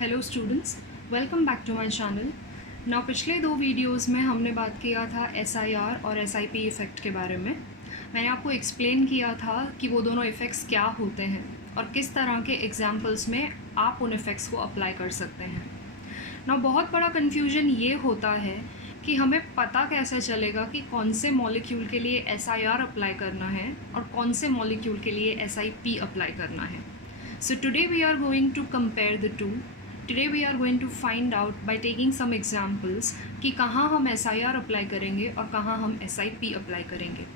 Hello students, welcome back to my channel. ना पिछले दो वीडियोस में हमने बात किया था SIR और SIP इफ़ेक्ट के बारे में। मैंने आपको एक्सप्लेन किया था कि वो दोनों इफ़ेक्ट्स क्या होते हैं और किस तरह के एग्जांपल्स में आप उन इफ़ेक्ट्स को अप्लाई कर सकते हैं। ना बहुत बड़ा कन्फ्यूजन ये होता है कि हमें पता कैसे चलेगा कि कौन से मॉलिक्यूल के लिए SIR अप्लाई करना है और कौन से मॉलिक्यूल के लिए SIP अप्लाई करना है। So today we are going to compare the two. Today we are going to find out by taking some examples कि कहाँ हम SIR अप्लाई करेंगे और कहाँ हम SIP अप्लाई करेंगे.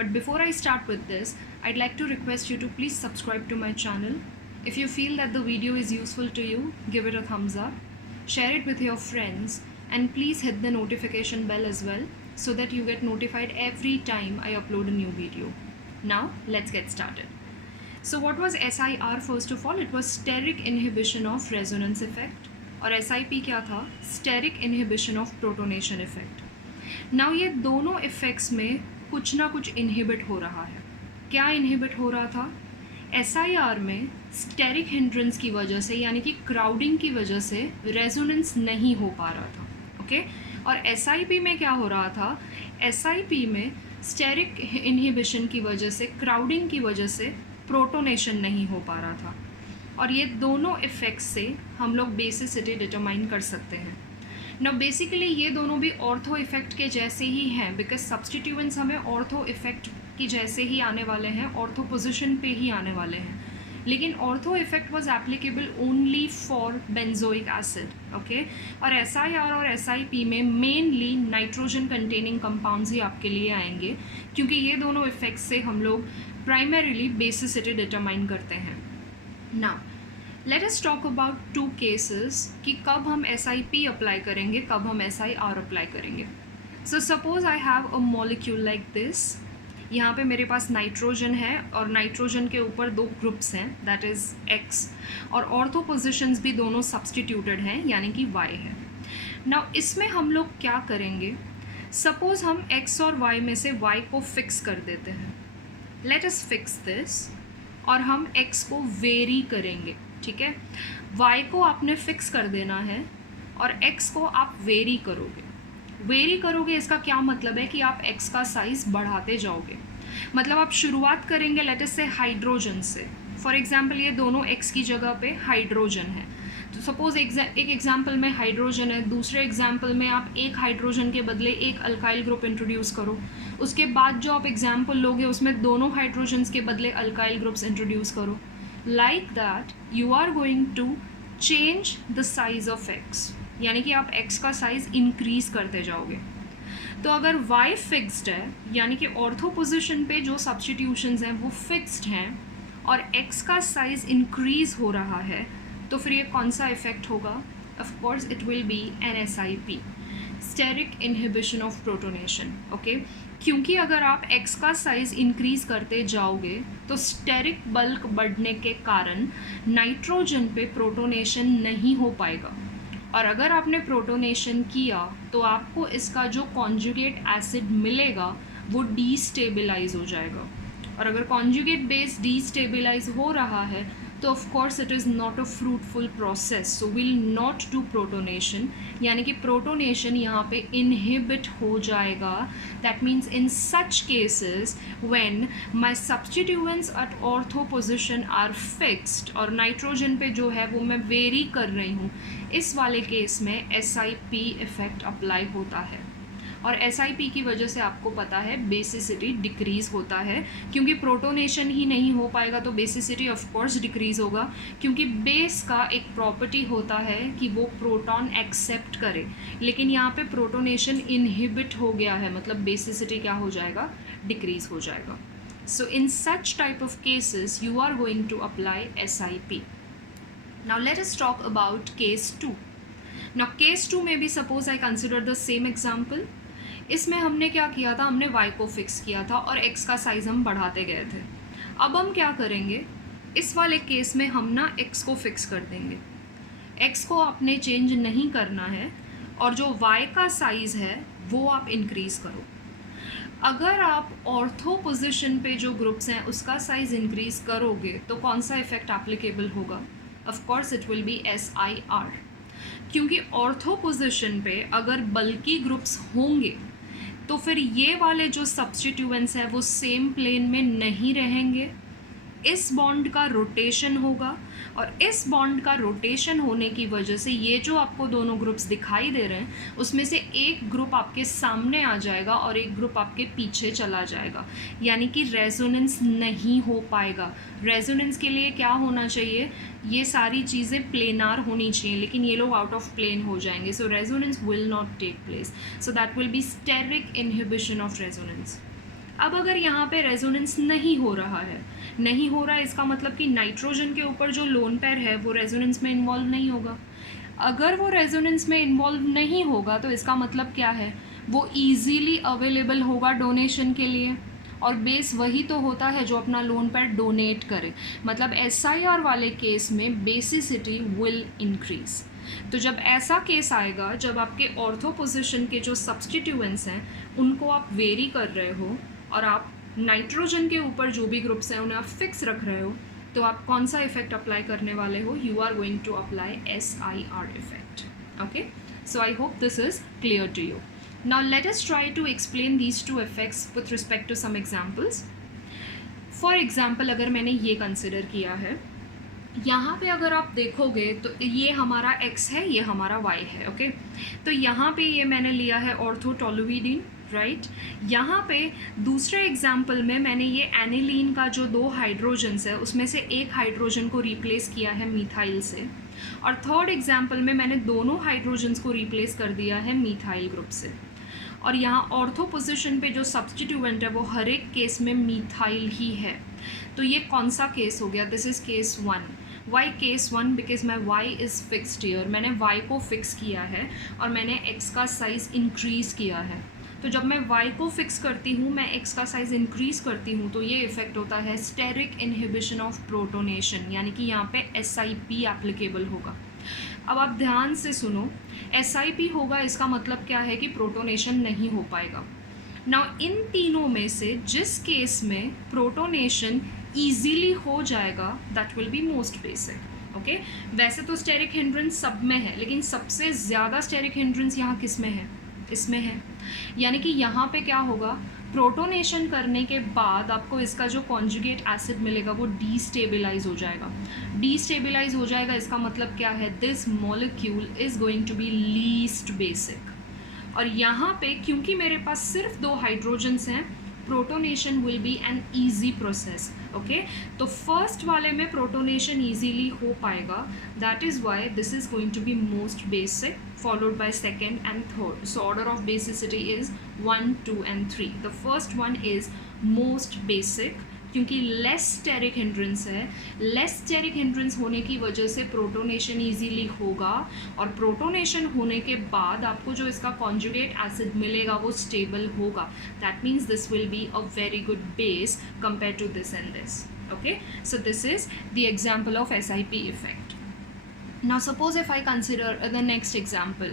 But before I start with this, I'd like to request you to please subscribe to my channel. If you feel that the video is useful to you, give it a thumbs up, share it with your friends, and please hit the notification bell as well so that you get notified every time I upload a new video. Now let's get started. So what was SIR first of all? It was steric inhibition of resonance effect और SIP क्या था? Steric inhibition of protonation effect. Now ये दोनों effects में कुछ ना कुछ inhibit हो रहा है. क्या inhibit हो रहा था? SIR में steric hindrance की वजह से यानी कि crowding की वजह से resonance नहीं हो पा रहा था. Okay? और SIP में क्या हो रहा था? SIP में steric inhibition की वजह से crowding की वजह से प्रोटोनेशन नहीं हो पा रहा था और ये दोनों इफ़ेक्ट्स से हम लोग बेसिसिटी डिटरमाइन कर सकते हैं. ना बेसिकली ये दोनों भी ऑर्थो इफ़ेक्ट के जैसे ही हैं बिकॉज सब्सटीट्यूएंट्स हमें ऑर्थो इफ़ेक्ट की जैसे ही आने वाले हैं, ऑर्थो पोजिशन पे ही आने वाले हैं. लेकिन ortho effect was applicable only for benzoic acid. Okay, और SIR और SIP में मेनली नाइट्रोजन कंटेनिंग कंपाउंड्स ही आपके लिए आएंगे क्योंकि ये दोनों इफ़ेक्ट्स से हम लोग प्राइमरीली बेसिसिटी डिटरमाइन करते हैं. Now let us talk about two cases कि कब हम SIP अप्लाई करेंगे, कब हम SIR अप्लाई करेंगे. So suppose I have a molecule like this. यहाँ पे मेरे पास नाइट्रोजन है और नाइट्रोजन के ऊपर दो ग्रुप्स हैं, दैट इज़ X, और ऑर्थो पोजिशंस भी दोनों सब्सटीट्यूटेड हैं यानी कि Y है. नाउ इसमें हम लोग क्या करेंगे? सपोज हम X और Y में से Y को फिक्स कर देते हैं. लेट अस फिक्स दिस और हम X को वेरी करेंगे. ठीक है, Y को आपने फिक्स कर देना है और X को आप वेरी करोगे. वेरी करोगे इसका क्या मतलब है कि आप X का साइज़ बढ़ाते जाओगे. मतलब आप शुरुआत करेंगे लेट अस से हाइड्रोजन से. फॉर एग्जांपल ये दोनों X की जगह पे हाइड्रोजन है. तो सपोज एक एग्जांपल में हाइड्रोजन है, दूसरे एग्जांपल में आप एक हाइड्रोजन के बदले एक अल्काइल ग्रुप इंट्रोड्यूस करो. उसके बाद जो आप एग्जांपल लोगे उसमें दोनों हाइड्रोजन्स के बदले अल्काइल ग्रुप्स इंट्रोड्यूस करो. Like that you are going to change the size of X, यानी कि आप X का साइज़ इंक्रीज़ करते जाओगे. तो अगर Y फिक्स्ड है यानी कि ऑर्थो पोजिशन पे जो सब्स्टिट्यूशंस हैं वो फिक्स्ड हैं और X का साइज़ इंक्रीज़ हो रहा है तो फिर ये कौन सा इफ़ेक्ट होगा? Of course it will be an SIP, steric inhibition of protonation. Okay, क्योंकि अगर आप X का साइज़ इंक्रीज़ करते जाओगे तो स्टेरिक बल्क बढ़ने के कारण नाइट्रोजन पे प्रोटोनेशन नहीं हो पाएगा और अगर आपने प्रोटोनेशन किया तो आपको इसका जो कॉन्जुगेट एसिड मिलेगा वो डीस्टेबलाइज हो जाएगा. और अगर कॉन्जुगेट बेस डीस्टेबलाइज हो रहा है तो of course it is not a fruitful process, so will not do protonation, यानी कि प्रोटोनेशन यहाँ पे इनहिबिट हो जाएगा. That means in such cases when my substituents at ortho position are fixed और नाइट्रोजन पे जो है वो मैं वेरी कर रही हूँ, इस वाले केस में SIP इफ़ेक्ट अप्लाई होता है. और SIP की वजह से आपको पता है बेसिसिटी डिक्रीज़ होता है क्योंकि प्रोटोनेशन ही नहीं हो पाएगा तो बेसिसिटी ऑफ कोर्स डिक्रीज़ होगा क्योंकि बेस का एक प्रॉपर्टी होता है कि वो प्रोटॉन एक्सेप्ट करे. लेकिन यहाँ पे प्रोटोनेशन इनहिबिट हो गया है, मतलब बेसिसिटी क्या हो जाएगा? डिक्रीज़ हो जाएगा. So in such type of cases you are going to apply SIP. Now let us talk about case 2. Now case 2 में भी suppose I consider the same example. इसमें हमने क्या किया था? हमने Y को फिक्स किया था और X का साइज़ हम बढ़ाते गए थे. अब हम क्या करेंगे? इस वाले केस में हम ना X को फिक्स कर देंगे. X को आपने चेंज नहीं करना है और जो Y का साइज़ है वो आप इंक्रीज़ करो. अगर आप ऑर्थो पोजिशन पे जो ग्रुप्स हैं उसका साइज़ इंक्रीज़ करोगे तो कौन सा इफ़ेक्ट एप्लीकेबल होगा? Of course it will B SIR, क्योंकि ऑर्थो पोजिशन पे अगर बल्कि ग्रुप्स होंगे तो फिर ये वाले जो सब्स्टिट्यूएंट्स हैं वो सेम प्लेन में नहीं रहेंगे, इस बॉन्ड का रोटेशन होगा, और इस बॉन्ड का रोटेशन होने की वजह से ये जो आपको दोनों ग्रुप्स दिखाई दे रहे हैं उसमें से एक ग्रुप आपके सामने आ जाएगा और एक ग्रुप आपके पीछे चला जाएगा, यानी कि रेजोनेंस नहीं हो पाएगा। रेजोनेंस के लिए क्या होना चाहिए, ये सारी चीज़ें प्लेनार होनी चाहिए, लेकिन ये लोग आउट ऑफ प्लेन हो जाएंगे, so resonance will not take place, so that will be steric inhibition of resonance. अब अगर यहाँ पे रेजोनेंस नहीं हो रहा है, नहीं हो रहा है इसका मतलब कि नाइट्रोजन के ऊपर जो लोन पेयर है वो रेजोनेंस में इन्वॉल्व नहीं होगा। अगर वो रेजोनेंस में इन्वॉल्व नहीं होगा तो इसका मतलब क्या है, वो ईजीली अवेलेबल होगा डोनेशन के लिए, और बेस वही तो होता है जो अपना लोन पेयर डोनेट करे, मतलब SIR वाले केस में बेसिसिटी विल इंक्रीज। तो जब ऐसा केस आएगा जब आपके ऑर्थो पोजिशन के जो सब्स्टिट्यूएंट्स हैं उनको आप वेरी कर रहे हो और आप नाइट्रोजन के ऊपर जो भी ग्रुप्स हैं उन्हें आप फिक्स रख रहे हो, तो आप कौन सा इफेक्ट अप्लाई करने वाले हो, you are going to apply SIR effect. Okay, so I hope this is clear to you. Now let us try to explain these two effects with respect to some examples. For example अगर मैंने ये consider किया है, यहाँ पे अगर आप देखोगे तो ये हमारा X है, ये हमारा Y है, ओके। तो यहाँ पे ये मैंने लिया है ऑर्थोटोलुइडिन, राइट। यहाँ पे दूसरे एग्जाम्पल में मैंने ये एनिलीन का जो 2 हाइड्रोजन्स है उसमें से एक हाइड्रोजन को रिप्लेस किया है मिथाइल से, और थर्ड एग्जाम्पल में मैंने दोनों हाइड्रोजन्स को रिप्लेस कर दिया है मिथाइल ग्रुप से। और यहाँ ऑर्थो पोजिशन पे जो सब्स्टिट्यूएंट है वो हर एक केस में मिथाइल ही है। तो ये कौन सा केस हो गया, this is case 1। Why case 1? Because my Y is fixed here, मैंने Y को फिक्स किया है और मैंने X का साइज़ इंक्रीज़ किया है। तो जब मैं Y को फिक्स करती हूँ, मैं X का साइज़ इंक्रीज़ करती हूँ, तो ये इफेक्ट होता है स्टेरिक इनहिबिशन ऑफ प्रोटोनेशन, यानी कि यहाँ पे SIP एप्लीकेबल होगा। अब आप ध्यान से सुनो, SIP होगा इसका मतलब क्या है कि प्रोटोनेशन नहीं हो पाएगा। नाउ इन तीनों में से जिस केस में प्रोटोनेशन ईजीली हो जाएगा that will B most basic, okay. वैसे तो स्टेरिक हिंड्रेंस सब में है, लेकिन सबसे ज़्यादा स्टेरिक हिंड्रेंस यहाँ किस में है, इसमें है। यानी कि यहाँ पे क्या होगा, प्रोटोनेशन करने के बाद आपको इसका जो कॉन्जुगेट एसिड मिलेगा वो डीस्टेबिलाइज हो जाएगा। डीस्टेबिलाइज हो जाएगा इसका मतलब क्या है, this molecule is going to be least basic. और यहाँ पे क्योंकि मेरे पास सिर्फ 2 हाइड्रोजन्स हैं, protonation will be an easy process, okay. तो फर्स्ट वाले में प्रोटोनेशन ईजीली हो पाएगा, that is why this is going to be most basic, followed by second and third. So order of basicity is 1, 2 and 3. The first one is most basic, क्योंकि less steric hindrance है, less steric hindrance होने की वजह से protonation easily होगा, और protonation होने के बाद आपको जो इसका कॉन्जुगेट एसिड मिलेगा वो स्टेबल होगा। That means this will be a very good base compare to this and this, okay. So this is the example of SIP effect. Now suppose if I consider the next example,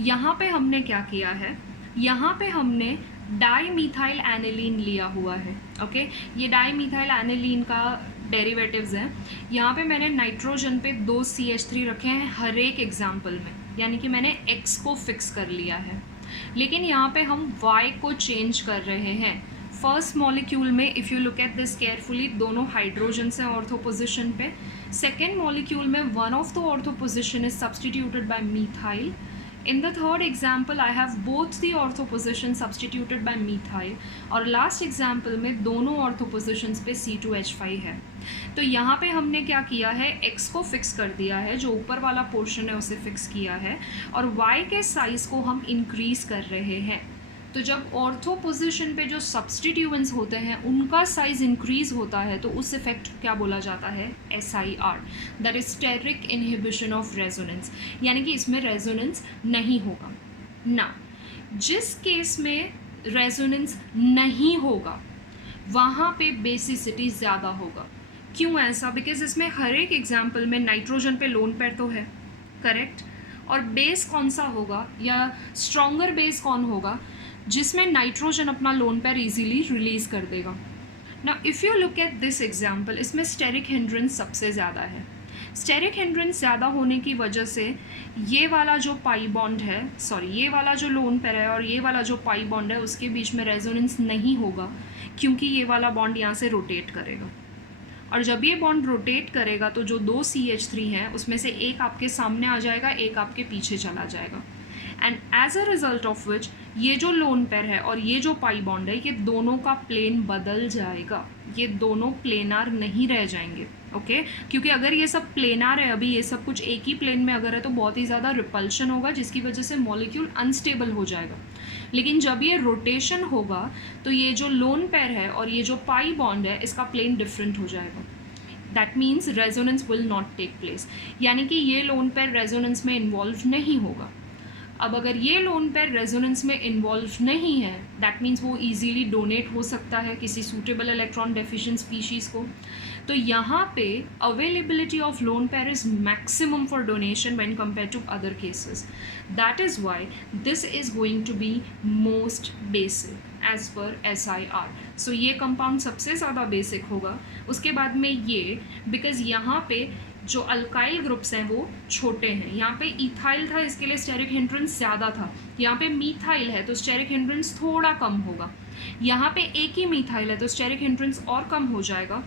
यहाँ पे हमने क्या किया है, यहाँ पे हमने dimethyl aniline लिया हुआ है, ओके। ये डाईमीथाइल एनिलीन का डेरिवेटिव्स हैं। यहाँ पे मैंने नाइट्रोजन पे 2 CH3 रखे हैं हर एक एग्जाम्पल में, यानी कि मैंने X को फिक्स कर लिया है, लेकिन यहाँ पे हम Y को चेंज कर रहे हैं। फर्स्ट मॉलिक्यूल में if you look at this carefully, दोनों हाइड्रोजन्स हैं ऑर्थो पोजिशन पे। सेकेंड मॉलिक्यूल में one of the ortho position is substituted by methyl. In the third example, I have both the ortho positions substituted by methyl, और last example में दोनों ortho positions पे C2H5 है। तो यहाँ पे हमने क्या किया है, X को फिक्स कर दिया है, जो ऊपर वाला पोर्शन है उसे फिक्स किया है, और Y के साइज़ को हम इंक्रीज़ कर रहे हैं। तो जब ऑर्थो पोजिशन पे जो सब्स्टिट्यूएंट्स होते हैं उनका साइज़ इंक्रीज़ होता है तो उस इफेक्ट क्या बोला जाता है, SIR, that is steric inhibition of resonance, यानी कि इसमें रेजोनेंस नहीं होगा ना। जिस केस में रेजोनेंस नहीं होगा वहाँ पे बेसिसिटी ज़्यादा होगा। क्यों ऐसा, बिकॉज इसमें हर एक एग्जाम्पल में नाइट्रोजन पे लोन पेयर तो है, करेक्ट, और बेस कौन सा होगा या स्ट्रॉन्गर बेस कौन होगा, जिसमें नाइट्रोजन अपना लोन पेयर इजीली रिलीज़ कर देगा ना। If you look at this example, इसमें स्टेरिक हिंड्रेंस सबसे ज़्यादा है, स्टेरिक हिंड्रेंस ज़्यादा होने की वजह से ये वाला जो पाई बॉन्ड है, ये वाला जो लोन पेयर है और ये वाला जो पाई बॉन्ड है उसके बीच में रेजोनेंस नहीं होगा, क्योंकि ये वाला बॉन्ड यहाँ से रोटेट करेगा। और जब ये बॉन्ड रोटेट करेगा तो जो 2 CH3 हैं उसमें से एक आपके सामने आ जाएगा, एक आपके पीछे चला जाएगा। And as a result of which ये जो लोन पेयर है और ये जो पाई बॉन्ड है, ये दोनों का प्लेन बदल जाएगा, ये दोनों प्लेनार नहीं रह जाएंगे। ओके क्योंकि अगर ये सब प्लेनार है, अभी ये सब कुछ एक ही प्लेन में अगर है तो बहुत ही ज़्यादा रिपल्शन होगा, जिसकी वजह से मॉलिक्यूल अनस्टेबल हो जाएगा। लेकिन जब ये रोटेशन होगा तो ये जो लोन पेयर है और ये जो पाई बॉन्ड है इसका प्लेन डिफरेंट हो जाएगा। That means resonance will not take place, यानी कि ये लोन पेयर रेजोनेंस में इन्वॉल्व नहीं होगा। अब अगर ये लोन पेयर रेजोनेंस में इन्वॉल्व नहीं है, दैट मीन्स वो इजीली डोनेट हो सकता है किसी सूटेबल इलेक्ट्रॉन डेफिशिएंट स्पीशीज़ को। तो यहाँ पे availability of lone pair is maximum for donation when compare to other cases. That is why this is going to be most basic as per SIR। सो ये कंपाउंड सबसे ज़्यादा basic होगा, उसके बाद में ये, बिकॉज यहाँ पे जो अल्काइल ग्रुप्स हैं वो छोटे हैं। यहाँ पे इथाइल था, इसके लिए स्टेरिक हिंड्रेंस ज़्यादा था। यहाँ पे मीथाइल है तो स्टेरिक हिंड्रेंस थोड़ा कम होगा। यहाँ पे एक ही मीथाइल है तो स्टेरिक हिंड्रेंस और कम हो जाएगा।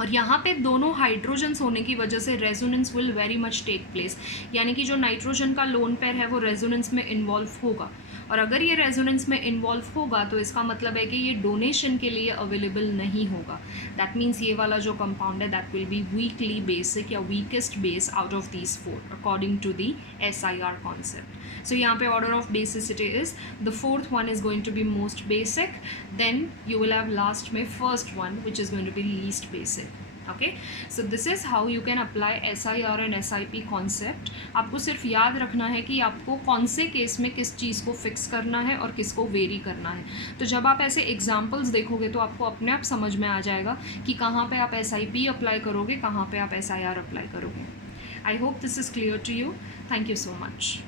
और यहाँ पे दोनों हाइड्रोजन्स होने की वजह से resonance will very much take place, यानी कि जो नाइट्रोजन का लोन पेयर है वो रेजोनेंस में इन्वॉल्व होगा। और अगर ये रेजोनेंस में इन्वॉल्व होगा तो इसका मतलब है कि ये डोनेशन के लिए अवेलेबल नहीं होगा। दैट मीन्स ये वाला जो कंपाउंड है that will be weakly basic या weakest base out of these 4 according to the SIR concept. So यहाँ पे order of basicity is the 4th one is going to be most basic, then you will have last में 1st one which is going to be least basic. Okay so this is how you can apply SIR and SIP concept. आपको सिर्फ याद रखना है कि आपको कौन से केस में किस चीज़ को फिक्स करना है और किसको वेरी करना है। तो जब आप ऐसे एग्जाम्पल्स देखोगे तो आपको अपने आप समझ में आ जाएगा कि कहाँ पे आप SIP अप्लाई करोगे, कहाँ पे आप SIR अप्लाई करोगे। I hope this is clear to you. Thank you so much.